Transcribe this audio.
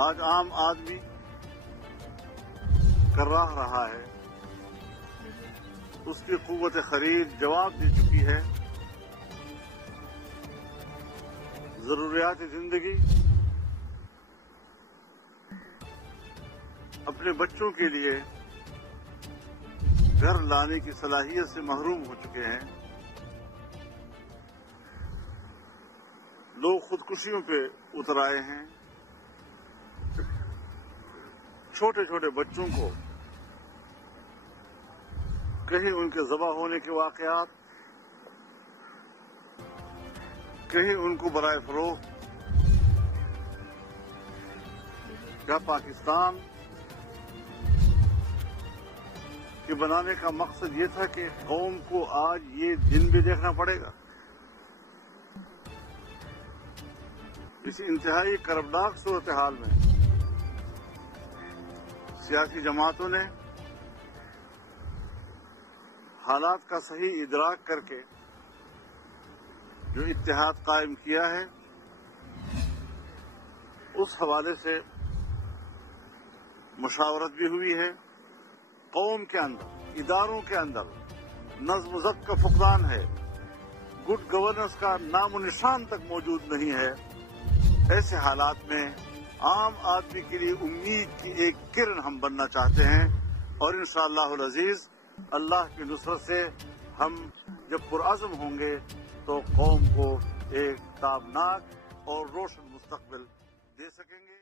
آج عام آدمی کراہ رہا ہے، اس کی قوت خرید جواب دے چکی ہے۔ ضروریات زندگی اپنے بچوں کے لیے گھر لانے کی صلاحیت سے محروم ہو چکے ہیں۔ لوگ خودکشیوں پہ اتر آئے ہیں۔ چھوٹے چھوٹے بچوں کو کہیں ان کے ذبح ہونے کے واقعات، کہیں ان کو برائے فروخت۔ کیا پاکستان کے بنانے کا مقصد یہ تھا کہ قوم کو آج یہ دن بھی دیکھنا پڑے گا؟ اس انتہائی کربناک صورتحال میں سیاسی جماعتوں نے حالات کا صحیح ادراک کر کے جو اتحاد قائم کیا ہے، اس حوالے سے مشاورت بھی ہوئی ہے۔ قوم کے اندر، اداروں کے اندر نظم و ضبط کا فقدان ہے، گڈ گورننس کا نام و نشان تک موجود نہیں ہے۔ ایسے حالات میں عام آدمی کے لیے امید کی ایک کرن ہم بننا چاہتے ہیں، اور انشاءاللہ العزیز اللہ کی نصرت سے ہم جب پرعزم ہوں گے تو قوم کو ایک تابناک اور روشن مستقبل دے سکیں گے۔